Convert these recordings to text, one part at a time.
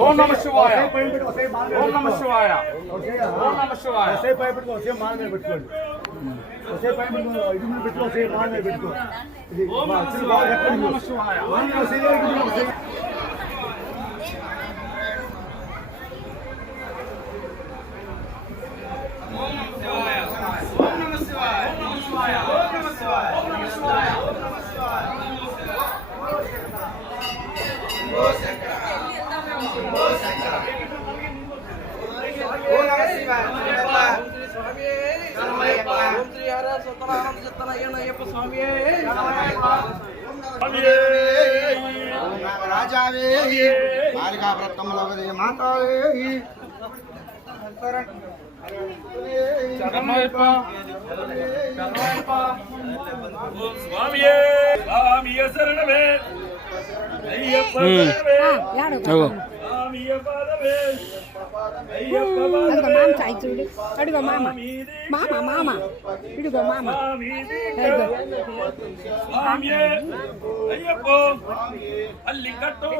ఓం నమః శివాయ. ఓం నమః శివాయ. ఓం నమః శివాయ. ఒకే పై పెట్టుకో, ఒకే మాల మీద పెట్టుకోండి. ఒకే పై పెట్టుకో, ఇది మీద పెట్టుకో, ఒకే మాల మీద పెట్టుకో. ఇది ఓం నమః శివాయ. రాజావే మారికా వ్రతములవదే మాతావే స్వామియే స్వామియ శరణమే అయ్యప్ప శరణమే స్వామియ పాదమే అయ్యప్ప పాదమే మామ చాయ్ చూడు అడుగో మామ మామ మామ ఇడుగో మామ స్వామియే అయ్యప్ప అల్లికట్టు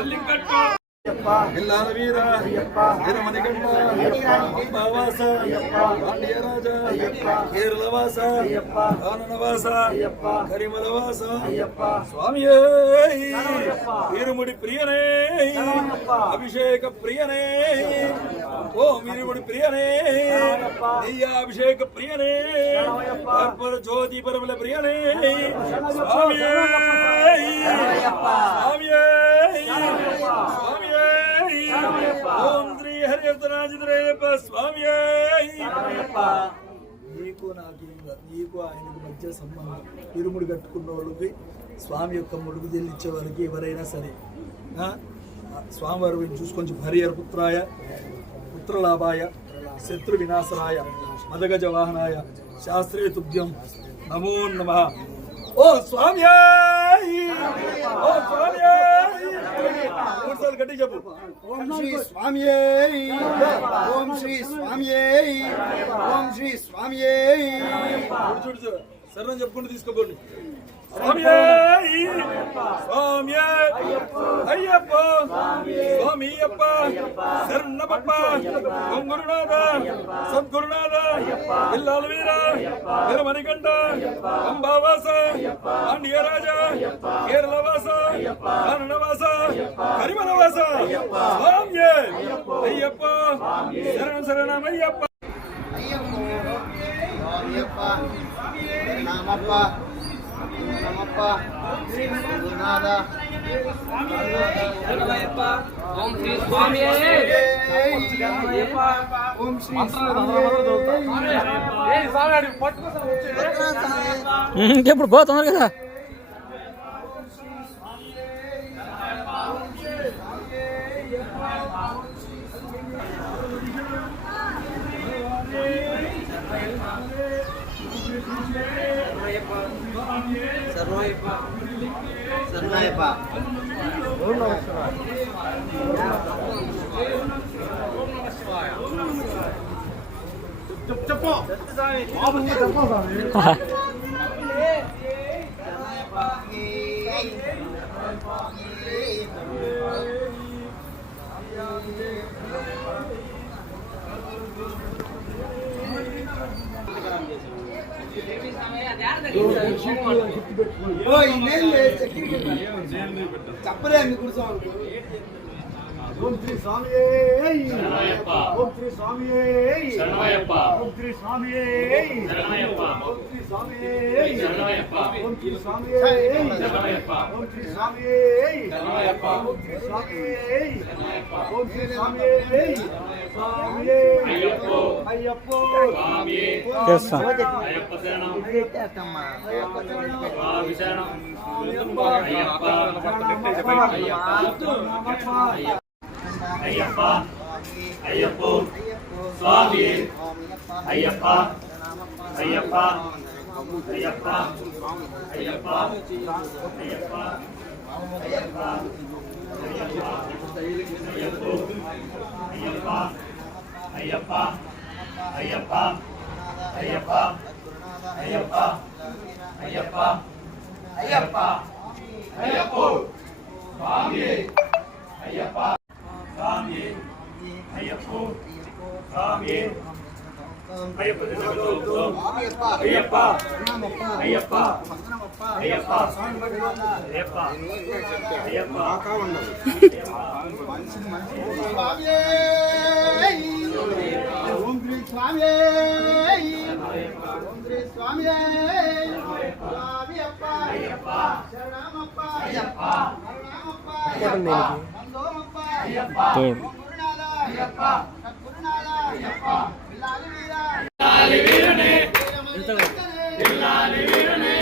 అల్లికట్టు ఇల్లాల వీర వీరమణికంఠ అంబావాస పాండ్యరాజ కేరళవాస ఆననవాస కరిమలవాస స్వామియే వీరముడి ప్రియనే అభిషేక ప్రియనే ఓం వీరముడి ప్రియనే అభిషేక ప్రియనే పరపర జ్యోతి పరమల ప్రియనే స్వామియే స్వామియే ఓం శ్రీ హరిహరనాథ స్వామి. నీకు నాకు నీకు ఆయనకు మధ్య సంబంధం. ఇరుముడి కట్టుకున్న వాళ్ళకి స్వామి యొక్క ముడుగు చెల్లించే వాళ్ళకి ఎవరైనా సరే స్వామివారి చూసుకొని హరిహర పుత్రాయ పుత్రలాభాయ శత్రు వినాశనాయ మదగజ వాహనాయ శాస్త్రే తుభ్యం నమో నమః. ఓ స్వామి ఓ స్వామి మూడు సార్లు గట్టి చెప్పు. ఓం శ్రీ స్వామి ఓం శ్రీ స్వామి ఓం శ్రీ స్వామి చూడు సర్వం చెప్పుకుంటూ తీసుకోపోండి. స్వామి స్వామి అయ్యప్ప స్వామి అప్ప శరణప్ప గురునాథ సద్గురునాథ ఇల్లాల వీర వీరమణికంఠ అంబావాస పాండ్యరాజ కేరళవాస ఆననవాస కరిమలవాస స్వామి అయ్యప్ప శరణం శరణమయ్యప్ప. నామప్ప నమప్ప గురునాథ ఓం శ్రీ స్వామి ఓం శ్రీ ఇంకెప్పుడు పోతున్నారు కదా. సర్వయ్యప్ప చెప్పు చెప్పలే మీ కూర్చోవాలి. ఓం శ్రీ స్వామి ఓం శ్రీ స్వామి ఓం శ్రీ స్వామి ఓం శ్రీ స్వామి ఓం శ్రీ స్వామి ఓం శ్రీ స్వామి ఓం శ్రీ స్వామి ఓం శ్రీ స్వామి స్వామి అయ్యప్ప అయ్యప్ప అయ్యప్ప స్వామి అయ్యప్ప అయ్యప్ప అయ్యప్ప అయ్యప్ప అయ్యప్ప అయ్యప్ప అయ్యప్ప ఓం శ్రీ స్వామి ఓం శ్రీ స్వామి స్వామి అప్ప శరణమప్ప శరణమప్ప నందోమప్ప గురునాథ సద్గురునాథ బిల్లాలి వీర బిల్లాలి వీరనే బిల్లాలి వీరనే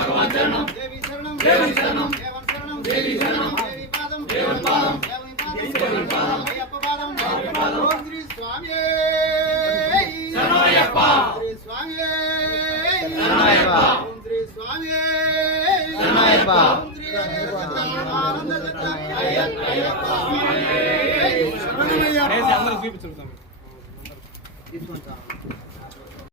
భగవాన్ శరణం దేవి శరణం దేవి శరణం దేవి శరణం దేవి పాదం దేవి పాదం దేవి పాదం అయ్యప్ప పాదం ఓం శ్రీ స్వామి శరణయ్యప్ప శ్రీ స్వామి శరణయ్యప్ప ఓం శ్రీ స్వామి శరణయ్యప్ప ఓం శ్రీ ఆనంద సత్య అయ్యప్ప శరణమయ్యప్ప అందరూ చూపించుతాం